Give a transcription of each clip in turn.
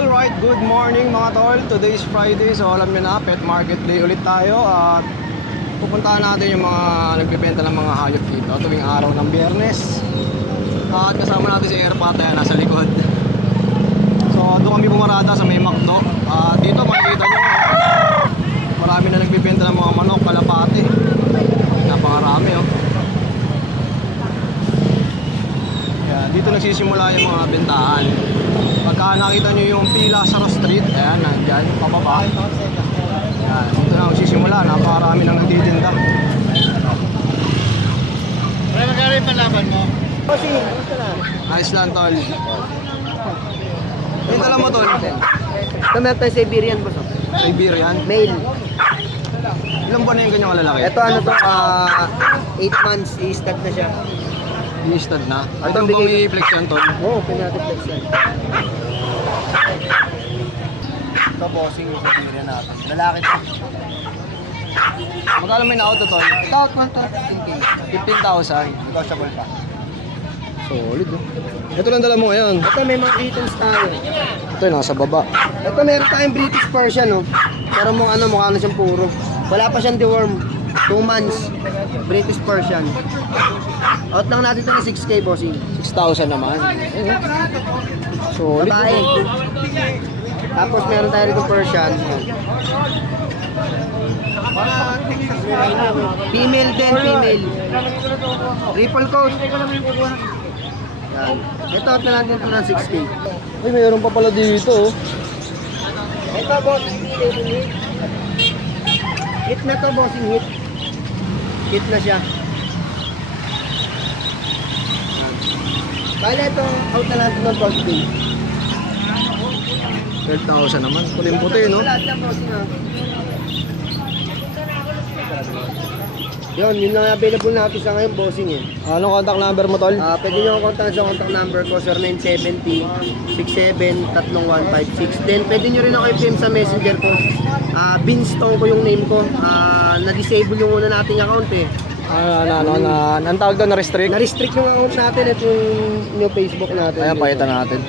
Alright, good morning mga tol. Today is Friday, so alam nyo na, pet market day ulit tayo. At pupuntahan natin yung mga nagbibenta ng mga hayop dito tuwing araw ng Biyernes. At kasama natin si Airpat, ayan, nasa likod. So doon kami bumarada sa may McDo. At dito makikita nyo, marami na nagbibenta ng mga manok, kalapate. Napakarami oh. Ayan, dito nagsisimula yung mga bentahan. Pagka nakita nyo yung pila sa Street, ayan, nandyan, pababa. Ayan, dito na magsisimula, napakarami nang nagtitinda. Pre, magkano yung palaban mo? Kasi, gusto na. Ayos lang, tol. Yung dala mo, tol. Ito meron tayo Siberian boss. Siberian. Male. Ilang buwan na yung ganyang kalalaki? Ito ano to, 8 months, i-stud na siya. I-stud na. Ito Ito, bang bigay- i-flex yan, tol? Oo, pinatin flex yan. Ito, bossing yung Siberian natin. Lalaki to. Magkano may na-auto, tol? Ito, 15K. 15,000. Negotiable pa. Solid, oh. Ito lang dala mo ngayon. Ito may mga kittens tayo. Ito yung nasa baba. Ito meron tayong British Persian, no? Pero mukha na siyang puro. Wala pa siyang deworm. 2 months. British Persian. Out lang natin ito ng 6K, bossing. 6,000 naman. Ayun, oh. Solid. Babae. Tapos meron tayo rito Persian. Female din, female. Triple coat. Yan. Ito, out na natin ito ng 6K. Ay, mayroon pa pala dito, oh. Ito, bossing. Hit na to, bossing, hit. Hit na siya. Bale, ito, out na natin ng 12K. 12,000 naman. Puting-puti, no? Lahat lang, bossing, ha. Yun lang available natin sa ngayon, bossing, eh. Anong contact number mo, tol? Pwede nyo akong kontakin sa contact number ko, 0970-67-31156. Then, pwede nyo rin ako i-PM sa messenger ko. Beanstone ko yung name ko. Na-disable yung una nating account, eh. Ang tawag doon, na-restrict? Na-restrict yung account natin at yung Facebook natin. Ayan, pakita natin.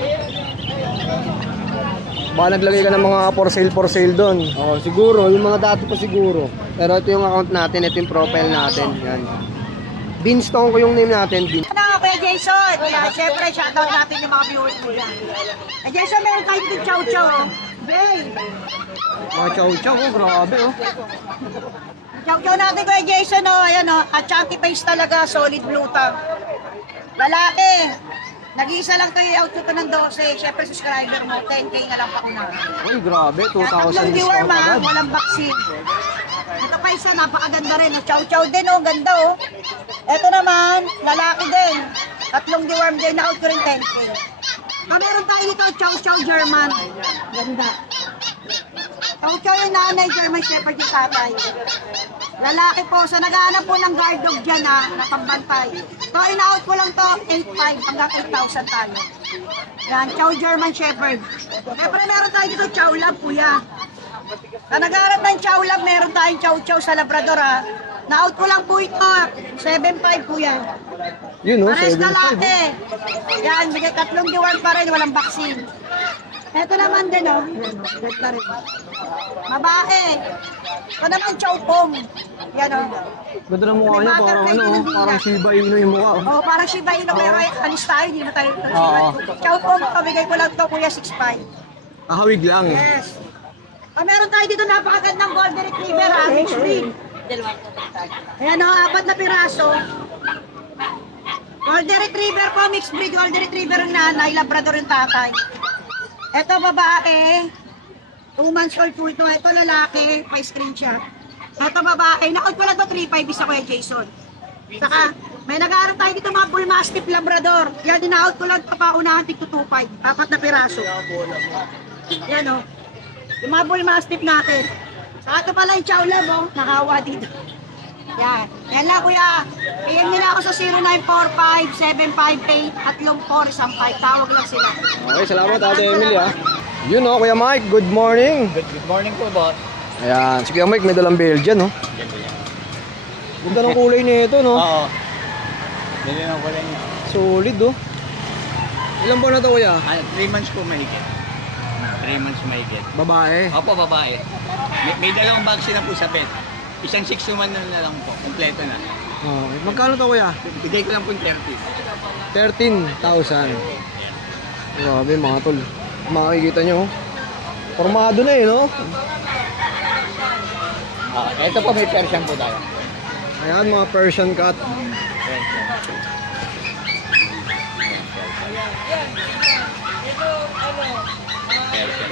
Baka naglagay ka ng mga for sale doon. Oo, siguro. Yung mga dati pa siguro. Pero ito yung account natin, ito yung profile natin. Yan. Beanstone ko yung name natin. Ano, Kuya Jason? Kaya, syempre, shoutout natin yung mga viewers mo dyan. Eh, Jason, meron tayong yung chow-chow, oh. Bay! Mga chow-chow, oh, grabe, oh. Chow-chow natin, Kuya Jason, oh. Ayan, oh. At chunky face talaga, solid blue tongue. Lalaki. Nag-iisa lang tayo i-out ko ng 12. Syempre, subscriber mo, 10K na lang pakuna. Uy, grabe, 2,000 Tatlong viewer, discount ma. agad. Walang vaccine. Ito pa isa, napakaganda rin. Chow-chow din, oh. Ganda, oh. Ito naman, lalaki din. Tatlong deworm din, na-out ko rin 10K. Meron tayo dito, chow-chow German. Ganda. Chow-chow yung nanay, German Shepherd yung tatay. Lalaki po, so naghahanap po ng guard dog dyan na pambantay. So, in-out ko lang to, 8,500 hanggang 8,000 tayo. Yan, chow German Shepherd. Siyempre meron tayo dito, chow lab, kuya. Sa naghahanap ng chow lab, meron tayong chow-chow sa Labrador, ha. Na-out ko lang po ito, 7,500 kuya. Yun, oh, Pares 7,500. lalaki. Yan, bigay tatlong deworm pa rin, walang vaccine. Ito naman din, oh. Ganda rin. Babae. Ito naman, chow pom. Yan, oh. Ganda ng mukha niya, parang ano, oh, parang Shiba Inu yung mukha, oh. Oh, parang Shiba Inu, pero alis tayo, hindi na tayo ito. Oo. Chow pom, pabigay ko lang to, kuya, 6,500. Ahawig lang. Yes. Meron tayo dito napakagandang golden retriever, ha, mixed breed. Ayan, oh, 4 na piraso. Golden retriever po, mixed breed, golden retriever ang nanay, Labrador yung tatay. Ito babae, 2 months old po ito. Ito lalaki, may screenshot. Ito babae, na-out ko lang ito 3,500 isa Kuya Jason. Saka, may nag-aaral tayo dito mga Bull Mastiff Labrador. Yan, din-out ko lang ito paunahan, tig 2,500. 4 na piraso. Yan o. Yung mga Bull Mastiff natin. Saka ito pala yung Chow Lab, oh. Nakawa dito. Yan. Yan lang, kuya. PM nila ako sa 0945-758-3415. Tawag lang sila. Okay, salamat Ate Emily, ah. Yun, oh, Kuya Mike, good morning. Good morning po, boss. Ayan, si Kuya Mike may dalang Belgian, oh. Ganda ng kulay nito, no? Oo. Dali na ko lang yun. Solid, oh. Ilan buwan na to, Kuya? 3 months po mahigit. 3 months may get. Babae. Opo, babae. May dalawang vaccine na po sa vet. Isang 6 to 1 na lang po. Kompleto na. Oh, magkano to kuya? Bigay ko lang po yung 30. 13,000. Grabe mga tol. Makikita nyo. Formado na eh, no? Ito po may Persian po tayo. Ayan, mga Persian cat. Persian.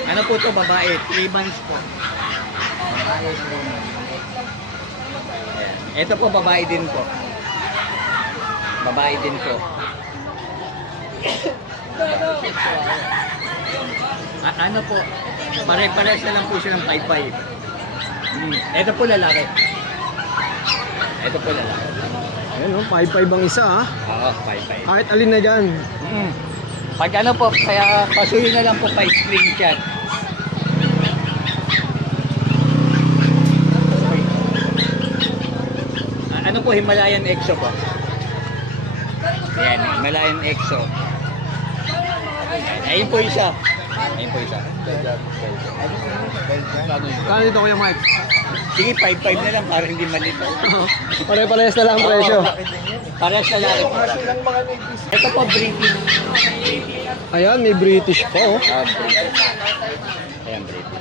Ano po to babae? 3 months po. Babae 3 months. Ayan. Ito po babae din po. Babae din po. Ano po? Pare-pares na lang po siya ng 5-5. Ito po lalaki. Ito po lalaki. Ayan, no? 5,500 ang isa, ha? Oo, 5-5. Kahit alin na dyan. Pag ano po, kaya pasuyo na lang po pa screenshot. Ano po, Himalayan EXO po? Ayan, Himalayan EXO. Ayun po isa. Ayun po isa. Kano dito kuya Mike? Sige, 5-5 na lang para hindi malito. Pare-parehas na lang ang presyo. Parehas na lang. Ito po, British. Ayan, may British pa, oh. British. Ayan, British.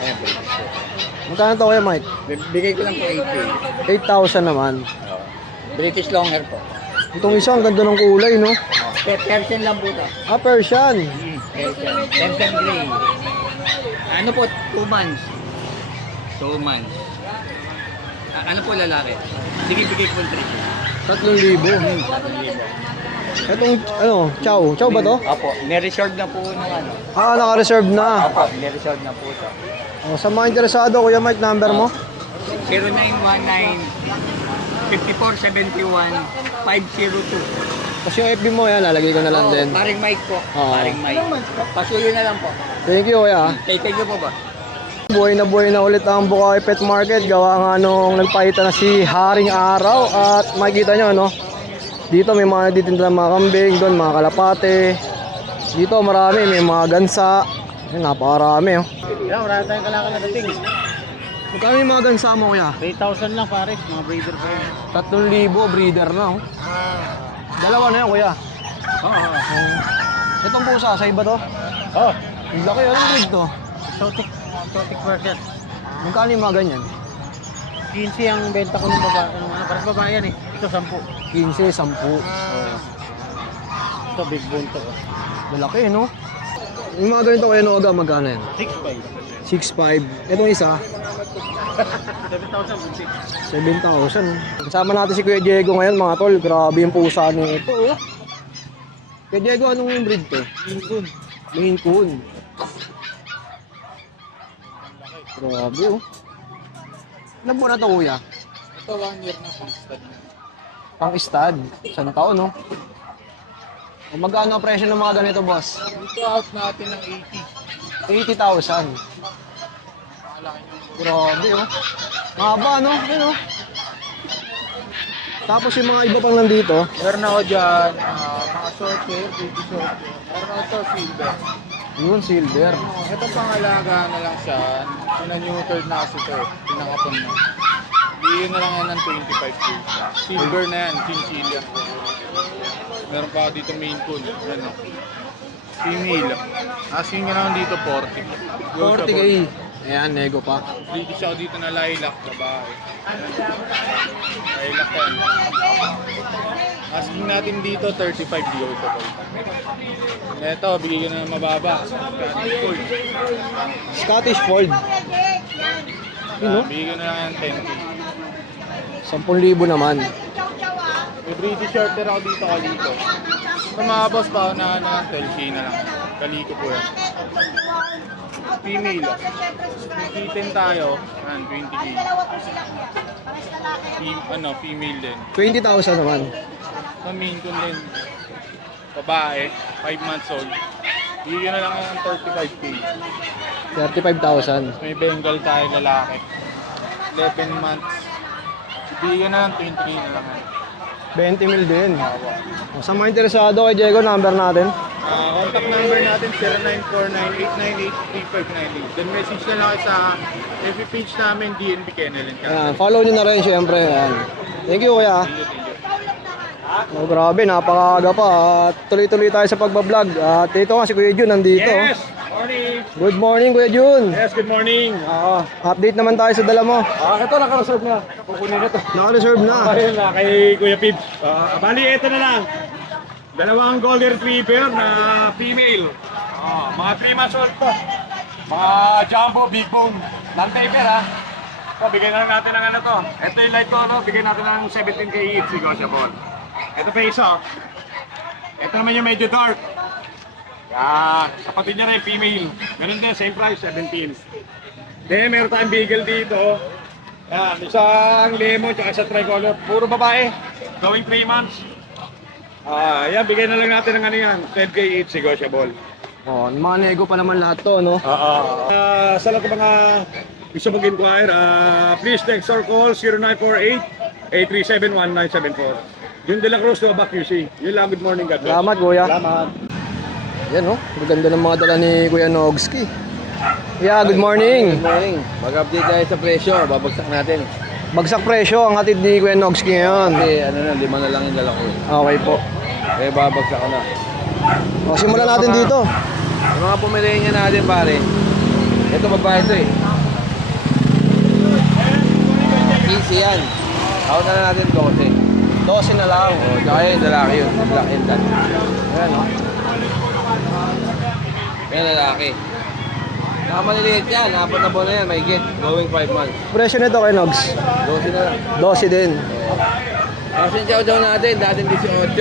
Ayan, British po. Magkano to kuya Mike? Bigay ko lang po 8,000 naman. 80. British long hair po. Itong isa, ang ganda ng kulay, no? Persian lang po ito. Ah, Persian. Persian. Persian gray. Ano po, 2 months. 2 months. Ano po lalaki? Sige, bigay ko 3. 3,000. Itong, ano, chow. Chow ba to? Apo, ni-reserve na po ng ano. Ah, naka-reserve na. Apo, ni-reserve na po ito. Oh, sa mga interesado, kuya Mike, number mo? 0919-5471-502. Tapos yung FB mo, yan, lalagay ko na lang din. Paring mic po. Oo. Paring mic. Pasuyo na lang po. Thank you, kuya. Thank you po ba? Buhay na ulit ang Bukawi Pet Market. Gawa nga nung nagpahita na si Haring Araw. At makikita nyo, no? Dito may mga nagtitinda ng mga kambing, doon mga kalapate. Dito marami, may mga gansa. Ay, napakarami, oh. Yeah, wala tayong kalakal na dating. Magkano yung mga gansa mo, kuya? 3,000 lang pare, mga breeder pa yun. 3,000 breeder na, oh. Dalawa na yan, kuya. Oo. Itong pusa, sa iba to? Oh, Ang laki, anong breed to? exotic version. Magkano yung mga ganyan? 15 ang benta ko ng babae. Ano, parang babae yan eh. Ito 10. 15, 10. Ito big bone to. Malaki, no? Yung mga ganito kayo, no, aga, magkano yan? 6,500. 6,500. Itong isa, 7,000 buntik. 7,000. Kasama natin si Kuya Diego ngayon, mga tol. Grabe yung pusa nito, oh. Kuya Diego, anong breed to? Maine Coon. Maine Coon. Grabe, oh. Ilan buwan na to, kuya? Ito 1 year na pang-stud. Pang-stud. Isang taon, no? O magkano ang presyo ng mga ganito, boss? Dito out natin ng 80,000. Grabe, oh. Mahaba, no? Ano? Tapos yung mga iba pang nandito, Meron ako dyan, mga short hair, baby short hair. Meron ako ito, silver. yun, silver. Ito pangalaga na lang siya. Pina-neutered na kasi ito eh. Pinakapon na. Bigyan na lang yan ng 25K. Silver na yan, chinchilla. Meron pa dito Maine Coon. Ano? Female. Asking nga naman dito 40. 40K. Ayan, nego pa. British ako dito na lilac, babae. Lilac yan. Asking natin dito 35 deodorant. Ito, bigay ko na ng mababa. Scottish Fold. Yun, no? Bigay ko na lang ng 10K. 10,000 naman. May British Shorter ako dito kaliko. Sa mga boss pa, na ano lang, 12K na lang. Kaliko po yan. Female. Kitten tayo, 20K. Female din. 20,000 naman. Sa Maine Coon din. Babae, 5 months old. Bigyan na lang ng 35K. 35,000. May Bengal tayo lalaki. 11 months. Bigyan na lang 20K na lang. 20 mil din. O, sa mga interesado kay Diego, number natin. Contact number natin 0949-898-3598. Then message na lang kayo sa FB page namin, DNB Kennel and Cat. Ayan, follow nyo na rin syempre. Ayan. Thank you kuya. Oh, grabe, napakaaga pa. At tuloy-tuloy tayo sa pagbablog. At dito nga si Kuya Jun nandito. Yes! Morning! Good morning Kuya Jun. Yes, good morning! Update naman tayo sa dala mo. Ito, naka-reserve na. Kukunin na to. Naka-reserve na. Ayun na, kay Kuya Pibs. Bali, ito na lang. Dalawang golden retriever na female. Mga 3 months old to. Mga jumbo, big bone. Non-taper ha. So, bigyan na lang natin ng ano to. Ito yung light to, bigyan natin ng 17K each, negotiable. Ito pa isa. Ito naman yung medyo dark. Kapatid niya rin, female. Ganun din, same price, 17. Then, meron tayong beagle dito. Yan, isang lemon, tsaka isang tricolor. Puro babae. Going 3 months. Yan, bigyan na lang natin ng ano yan. 10K each, negotiable. Oh, mga nego pa naman lahat to, no? Sa lahat ng mga gusto mag-inquire, please text or call 0948-837-1974. Jun De La Cruz to Abac QC. Yun lang, good morning, God bless. Salamat kuya. Salamat. Yan oh, maganda ng mga dala ni Kuya Nogski. Yeah, good morning. Good morning. Mag-update tayo sa presyo, babagsak natin. Bagsak presyo ang hatid ni Kuya Nogski ngayon. Kasi ano na, 5 na lang yung dala ko. Okay po. Kaya babagsak ko na. O, simulan natin dito. Yung mga pumilihan natin pare, ito babae ito eh. 15 yan. Ako na lang natin 12. 12 na lang. O, tsaka yun, lalaki yun. Black and tan. Ayan oh. Yan lalaki. Nakamaliliit yan, 4 na buwan na yan, may get. Going 5 months. Presyo nito kay Nogs. 12 na lang. 12 din. Kasi yung chow-chow natin, dating 18.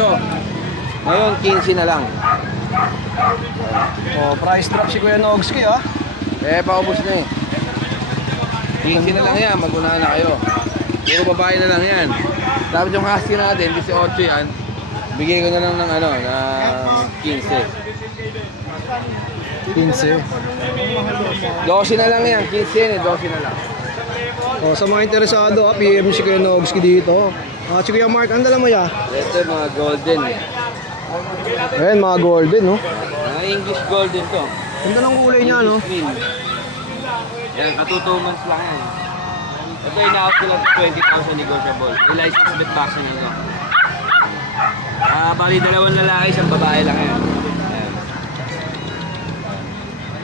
Ngayon, 15 na lang. Oh, price drop si Kuya Nogski ah. Eh, paubos na eh. 15 na lang yan, mag-unahan na kayo. Puro babae na lang yan. Tapos yung husky natin, 18 yan. Bigay ko na lang ng ano, ng 15. 15. 12 na lang yan, 15 yan eh, 12 na lang. Oh, sa mga interesado, PM si Kuya Nogski dito. Si Kuya Mark, ang dala mo ya? Ito mga golden eh. Ayan, mga golden no. Mga English golden to. Ganda ng kulay niya no. English mean. Yan, katutumans lang yan. Ito ina-out ko lang 20,000 negotiable. Yung license bit vaccine nito. Bali 2 lalaki, 1 babae lang yan. Ayan.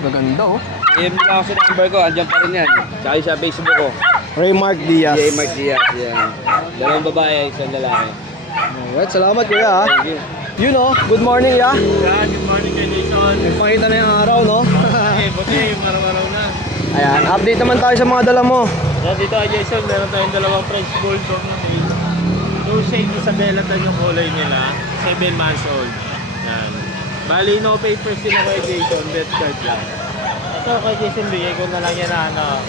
Maganda oh. PM nila ako sa number ko, andyan pa rin yan. Tsaka yung sa Facebook ko. Raymark Diaz. J. Mark Diaz, yan. 2 babae, 1 lalaki. Alright, salamat kuya ah. Thank you. You know, good morning ya. Yeah, good morning kay Jason. Nagpakita na yung araw no. Buti yung araw-araw na. Ayan, update naman tayo sa mga dala mo. Yan, dito kay Jason, meron tayong dalawang French Bulldog na male. Two Saint Isabella tan yung kulay nila, 7 months old. Yan. Bali, no papers din ako kay Jason, death card lang. Ito kay Jason, bigay ko na lang yan na ano.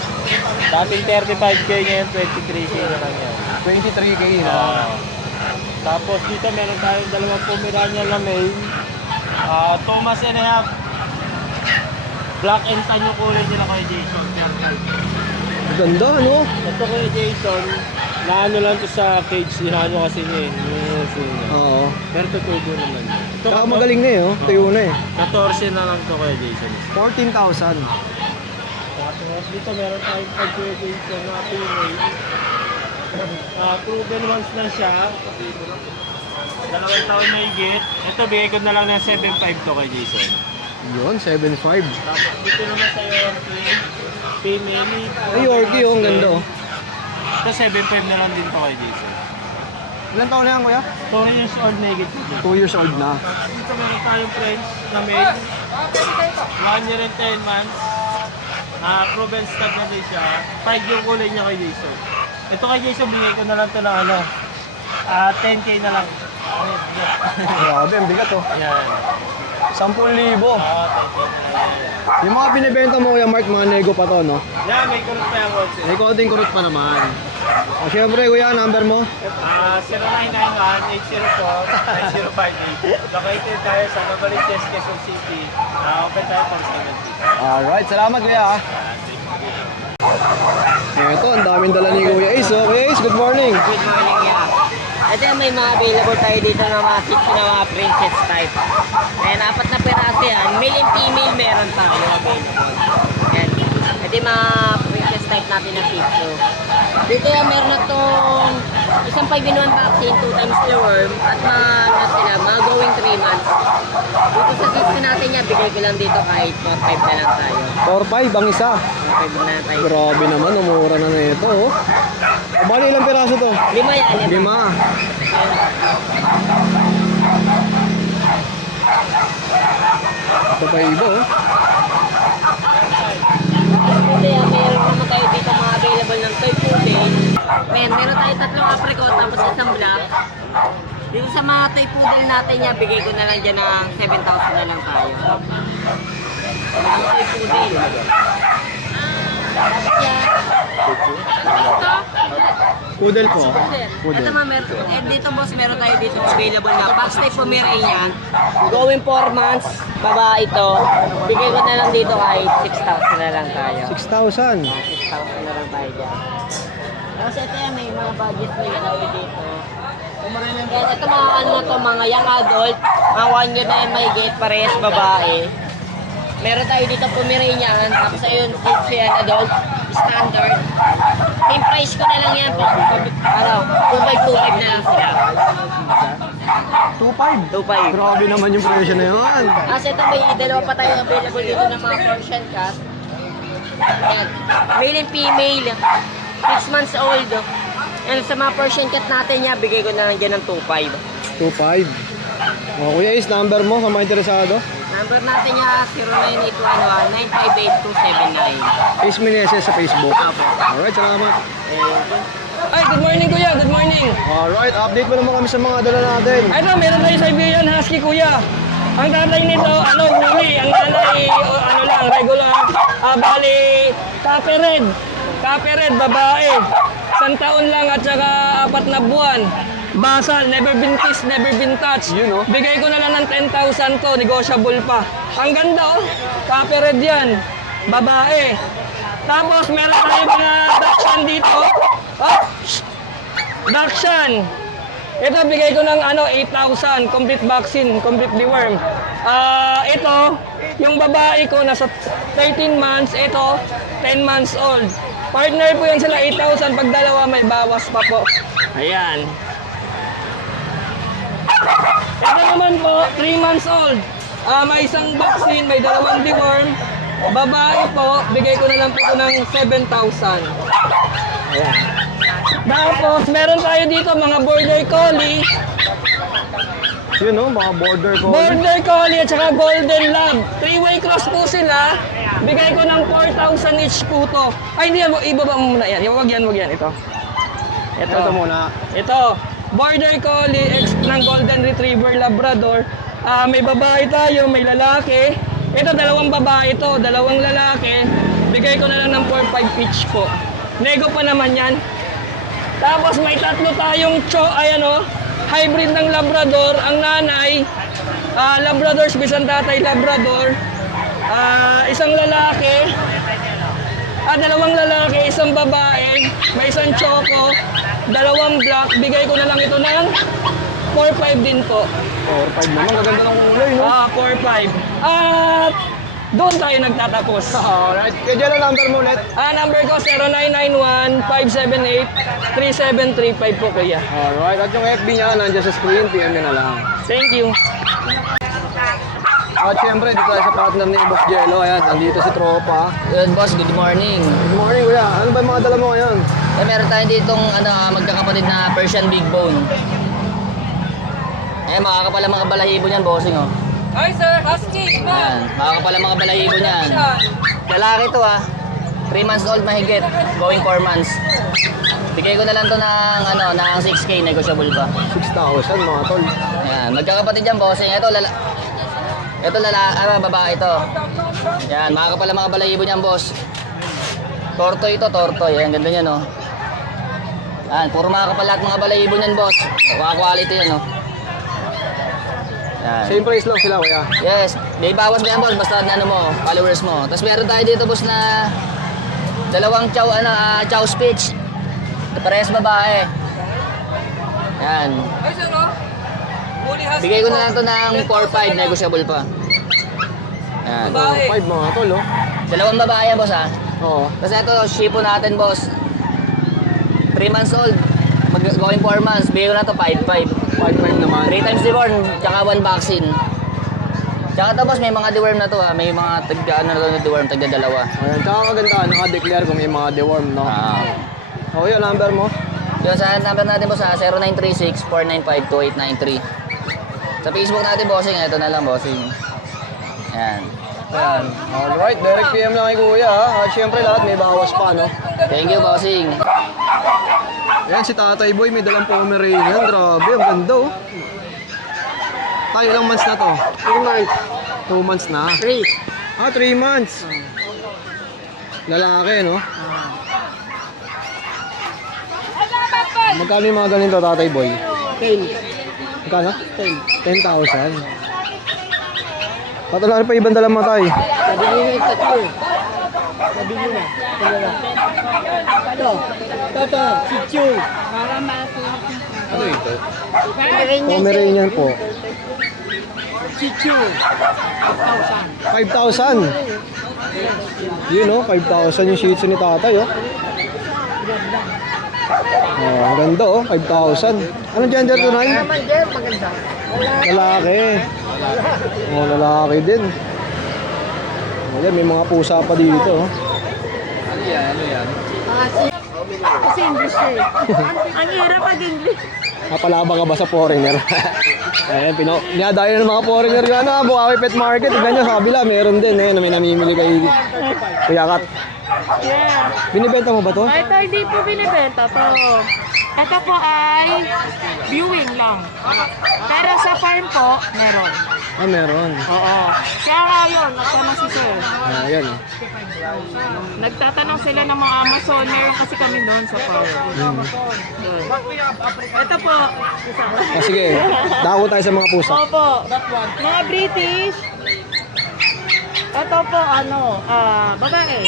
Dating 35K ngayon, 23K na lang yan. 23K no. Tapos dito meron tayong dalawang Pomeranian na male. 2 months and a half. Black and tan yung kulay nila kay Jason. Ganda no. Ito kay Jason, naano lang to sa cage, inaano kasi niya eh. Oo. Pero tutubo naman. Ito Saka magaling na eh oh. Tuyo na eh. 14 na lang to kay Jason. 14,000. Tapos dito meron tayong pag-Kuya Jason na female. Proven once na siya. 2 taon na higit. Ito bigay ko na lang ng 7.5 to kay Jason. Yun, 7.5. Tapos dito naman sa Yorkie, female. Ay, Yorkie oh, ang ganda oh. Ito 7.5 na lang din to kay Jason. Ilan taon na yan kuya? 2 years old negative. 2 years old na. Dito meron tayong French na male. 1 year and 10 months. Proven stud na din siya. 5 yung kulay niya kay Jason. Ito kay Jason, bigay ko na lang ito ng ano. 10K na lang. Grabe, ang bigat oh. Yan. 10,000. Yung mga binibenta mo kuya Mark, mga nego pa to no? Yan, may kulot pa yung konti. May konting kurot pa naman. O syempre kuya, number mo? 0991-804-9058. Located tayo sa Novaliches, Quezon City. Open tayo pang 7. Alright, salamat kuya ah. Ito, ang daming dala ni Kuya Ace oh. Kuya Ace, good morning. Good morning, yeah. Ito yung may mga available tayo dito na mga 60 na mga princess type. Ayan, 4 na peraso yan. Male and Ito yung mga princess type natin na Shih Tzu. Dito yan, meron na itong isang 5-in-1 vaccine, 2 times deworm, at mga going 3 months. Dito sa Shih Tzu natin yan, bigay ko lang dito kahit 4-5 na lang tayo. 4-5 ang isa. 4-5 na lang tayo. Grabe naman, umura na ito, oh. Bali, ilang piraso to? 5 yan, 5. 5. Ito pa iba, oh. Kaya meron naman tayo dito mga available ng toy poodle. Meron tayo 3 apricot tapos isang black. Dito sa mga toy poodle natin yan, bigay ko na lang dyan ng 7,000 na lang tayo. Mga toy poodle. Poodle po. Ito ma, dito boss, meron tayo dito available na box type Pomeranian. Going 4 months, babae ito. Bigay ko na lang dito kahit 6,000 na lang tayo. 6,000. 6,000 na lang tayo dyan. Tapos ito yan, may mga budget na yun tayo dito. Yan, ito mga ano na to, mga young adult. Mga 1 year na yan may gate, parehas babae. Meron tayo dito Pomeranian, tapos ayun, yan, adult, standard. Same price ko na lang yan, ano, 2,525 na lang sila. 2,500. 2,500. Grabe naman yung presyo na yun. Kasi ito may dalawa pa tayo available dito ng mga Persian cat. Yan. Male and female. 6 months old. Yan, sa mga Persian cat natin yan, bigay ko na lang dyan ng 2,500. 2,500. Oh, Kuya Ace, number mo sa mga interesado? Number natin niya 0981-958-279. Face Meneses sa Facebook. Apo. Alright, salamat. Ay, good morning kuya, good morning. Alright, update mo naman kami sa mga dala natin. Ito, meron tayo Siberian Husky kuya. Ang tatay nito, huli. Ang nanay, ano lang, regular. Bali, Copper red, babae. 1 taon lang at saka 4 na buwan. Basal, never been kissed, never been touched. Yun, oh. Bigay ko na lang ng 10,000 to, negotiable pa. Ang ganda oh, Copper red yan, babae. Tapos meron tayo mga Dachshund dito. Oh, Dachshund. Ito bigay ko ng 8,000, complete vaccine, complete deworm. Ito, yung babae ko nasa 13 months, ito 10 months old. Partner po yan sila 8,000, pag dalawa may bawas pa po. Ayan. Ito naman po, 3 months old. May isang vaccine, may 2 deworm. Babae po, bigay ko na lang po ito ng 7,000. Ayan. Tapos, meron tayo dito mga Border Collie. Yun, oh, mga border ko. Border Collie at saka Golden Lab. 3-way cross po sila. Bigay ko ng 4,000 each po to. Ay, hindi yan. Ibaba mo muna yan. Wag yan. Ito. Ito muna. Ito. Border Collie X ng Golden Retriever Labrador. May babae tayo, may lalaki. Ito, 2 babae ito, 2 lalaki. Bigay ko na lang ng 4,500 each po. Nego pa naman yan. Tapos may 3 tayong hybrid ng Labrador. Ang nanay, Labrador, bisang tatay Labrador. Isang lalaki. 2 lalaki, isang babae. May isang choco, 2 black. Bigay ko na lang ito ng 4,500 din po. 4,500 naman, gaganda ng kulay, no? 4,500. At doon tayo nagtatapos. Alright, kaya dyan ang number mo ulit. Number ko 0991-578-3735 po kuya. Alright, at yung FB niya, nandiyan sa screen, PM niya na lang. Thank you. At syempre, dito tayo sa partner ni Boss Jello. Ayan, nandito si Tropa. Yun boss, good morning. Good morning, kuya. Ano ba yung mga dala mo ngayon? Meron tayo ditong magkakapatid na Persian Big Bone. Makakapala mga balahibo niyan, bossing oh. Hi sir, Husky. Ayan, makakapala mga balahibo niyan. Lalaki to 3 months old mahigit, going 4 months. Bigay ko na lang to ng 6K, negotiable pa. 6,000 mga tol. Ayan, magkakapatid yan, bossing. Ito babae ito. Yan, makakapala mga balahibo niyan, boss. Tortoy ito, tortoy. Ayan, ganda niya, no? Yan, puro makakapala at mga balahibo niyan, boss. Quality yan, no? Yan. Same price lang sila, kuya. Yes, may bawas mo yan, boss. Basta followers mo. Tapos meron tayo dito, boss, na 2 chow speech. Parehas babae. Yan. Hi sir, Husky. Bigay ko na lang to ng 4,500, negotiable pa. Yan. 5 mga tol, oh. 2 babae yan, boss, Oo. Kasi ito, shippo natin, boss. 3 months old. Going 4 months. Bigay ko na to 5.5. 5.5 naman. 3 times deworm, tsaka 1 vaccine. Tsaka ito, boss, may mga deworm na to, ha. May mga na deworm, tagda-dalawa. Ayan, tsaka kagandahan, naka-declare kung may mga deworm, no? O, yung number mo? Yun, sa number natin, boss, ha, 0936-495-2893. Sa Facebook natin, bossing, ito na lang, bossing. Ayan. Ayan. Alright, direct PM lang kay Kuya, ha? At syempre lahat may bawas pa, no? Thank you, bossing. Ayan, si Tatay Boy, may dalang Pomeranian. Grabe, ang ganda, oh. Tayo, ilang months na to? 2 months. 2 months na. 3. 3 months. Lalaki, no? Magkano yung mga ganito, Tatay Boy? 10. Magkano? 10,000. Patulan pa ibang dalang matay. Nabili na yung tatlo. Nabili na. Ito, si Chu. Ano ito? Pomeranian po. Si Chu. 5,000. Yun, no? 5,000 yung shih tzu ni Tatay, oh. Oh, ang ganda, oh. 5,000. Anong gender to, Nay? Maganda. Lalaki. Oh, lalaki din. Ayan, may mga pusa pa dito, oh. Ano yan? Kasi English eh. Ang hirap pag English. Napalabang ka ba sa foreigner? Ayan, dinadayo ng mga foreigner yun. Ano, Bukawi Pet Market. Tignan nyo sa kabila, meron din. Ayan, may namimili kay Kuya Kat. Yeah. Binibenta mo ba to? Ito hindi po binibenta to. Ito po ay viewing lang. Pero sa farm po, meron. Meron. Oo. Kaya nga yun, nagtanong si sir. Ayan. Nagtatanong sila ng mga Amazon. Meron kasi kami doon sa farm. Doon. Ito po. Sige, dako tayo sa mga pusa. Opo. Mga British. Ito po, babae.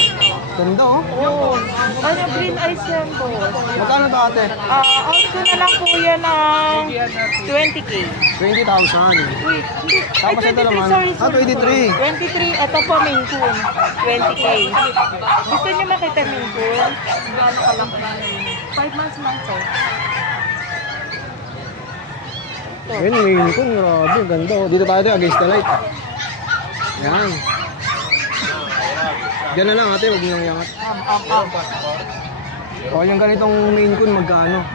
Ganda, oh. Oo. Ano, green eyes yan po. Magkano to, ate? Out ko na lang po yan ng 20K. 20,000. Wait, hindi. Tapos Ay, ito 23, naman. sorry. 23. 23, ito po Maine Coon. 20K. Gusto niyo makita Maine Coon? Gaano kalaki? 5 months lang po. Ayan, Maine Coon. Grabe, ganda, oh. Dito tayo against the light. Yan. Diyan na lang, ate. Huwag niyong yangat. O, yung ganitong Maine Coon, magkano?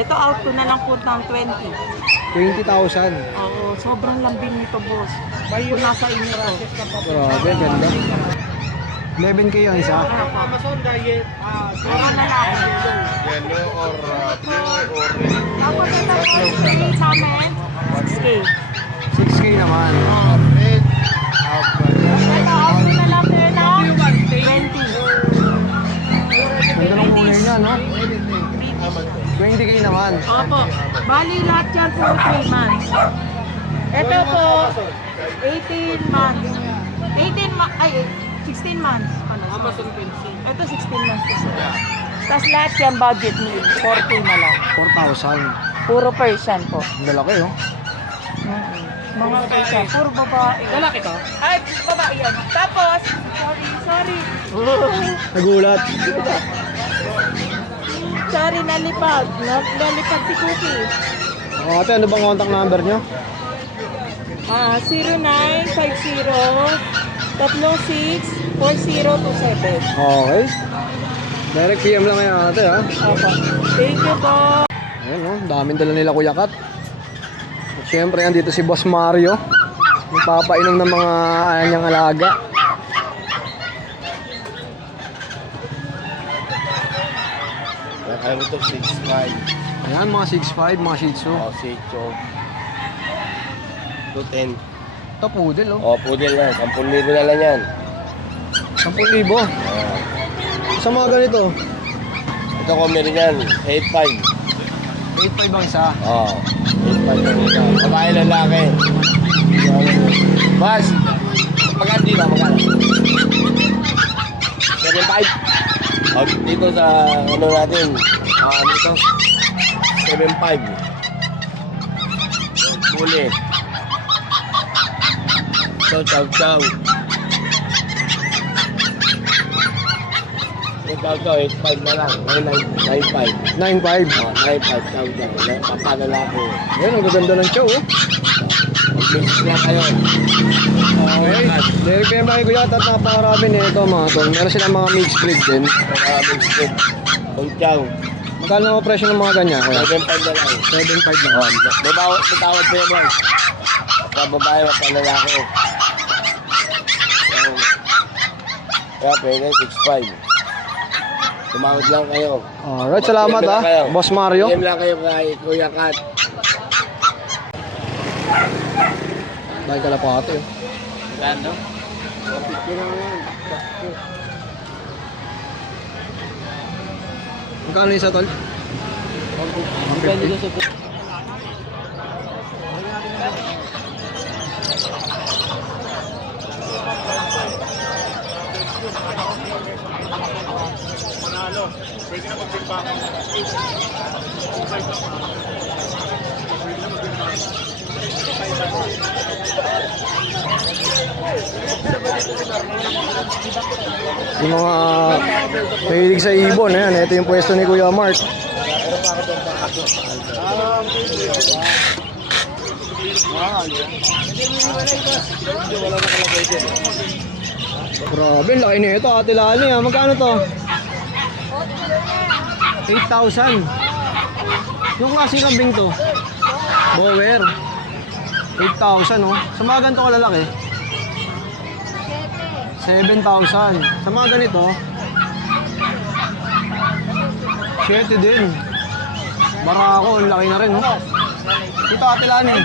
Ito out ko na lang po ng 20. 20,000. Oo, sobrang lambing nito, boss. Kung nasa inyo to. Grabe, ganda. 11K ang isa. Amazon diet. Meron na lang. Yellow or blue or red. Tapos ito po, stay sa amin, 6K. 6K naman. Red. Ito, out ko na lang din ng 20. Ganda ng kulay niya, no? 20K naman. Opo. Bali lahat yan po 3 months. Ito po, 18 months. 16 months. Amazon Pencil. Ito 16 months kasi. Tapos lahat yan budget meal. 4K na lang. 4,000. Puro Persian po. Ang lalaki, oh. Mga Persian. Puro babae. Lalaki to? Ay, babae yan. Tapos, sorry. Nagulat. Sorry, nalipad. Nalipad si Cookie. O, ate, ano bang contact number niyo? 0950-36-4027. Okay. Direct PM lang kaya ate, ha? Opo. Thank you po. Ayan, oh. Daming dala nila Kuya Kat. At syempre, andito si Boss Mario. Nagpapainom ng mga niyang alaga. Ano ito? 6.5. Ayan, mga 6'5", mga Shih Tzu. O, 6. 2.10. Ito, poodle, oh. O, poodle na. 10,000 na lang yan. 10,000. Sa mga ganito, Ito ko meron yan. 8.5. 8'5" ang isa. Oo. 8.5 lang isa. Babae lalaki. Bas, magkano dito? Magkano? 7.5. Dito sa ano natin. Dito. 7.5. Muli. Chow. Yung tawag ko, 8.5 na lang. Ngayon, 9.5. 9.5. 9.5 tawag dyan. Papalalaki. Yan, ang gaganda ng show. Oh. Mag-mix na kayo. Okay. Dahil kaya mga kuya at napakarami nito mga tol. Meron silang mga mixed breed din. Mix it. Kung chow, Magkano ang presyo ng mga ganyan kuya? 7.5 na lang. 7.5 na. May tawad pa yan lang. Sa babae at sa lalaki. Kaya pwede, 6.5. Tumawad lang kayo. Alright, salamat PM lang kayo. Boss Mario. PM lang kayo kay Kuya Kat. Dahil kalapate. Oh. Gano? Magkano isa tol? 150. Yung mga mahilig sa ibon, ayan, ito yung pwesto ni Kuya Mark. Grabe, laki na ito, Ate Lani. Magkano to? 8,000. Yung klaseng kambing to? Bower. 8,000, oh. Sa mga ganito kalalaki? 7,000. Sa mga ganito? 7 din. Barako, ang laki na rin, oh. Dito, Ate Lani.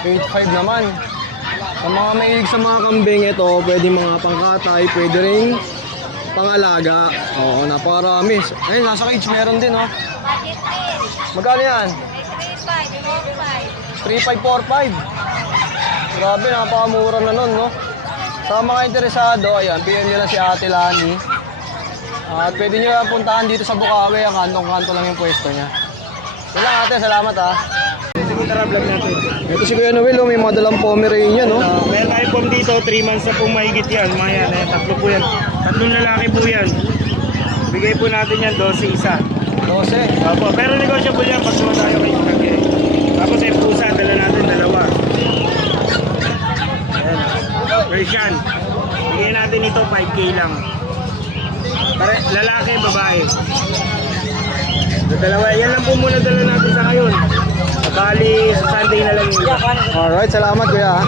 8,500 naman. Sa mga mahilig sa mga kambing, ito, pwede mga pangkatay, pwede ring pangalaga. Oo, napakarami. Ayun, nasa cage meron din, oh. Magkano yan? 3,545. Grabe, napakamura na nun, no? Sa mga interesado, ayan, PM nyo lang si Ate Lani. At pwede nyo lang puntahan dito sa Bukawi, ang kantong-kanto lang yung pwesto niya. Yun lang ate, salamat ha. Ito si Kuya Noel, oh, may mga dalang Pomeranian, no? Meron tayo po dito, 3 months na pong mahigit yan. Mga yan, tatlo po yan. Tatlong lalaki po yan. Bigay po natin yan, 12 isa. 12. Opo, pero negotiable yan pag suma tayo kayo kagay. Tapos ay pusa, dala natin dalawa. Ayan. Persian. Bigay natin ito, 5K lang. Lalaki, babae. Dalawa, yan lang po muna dala natin sa ngayon. Bali, sa Sunday na lang yun. Alright, salamat Kuya ha.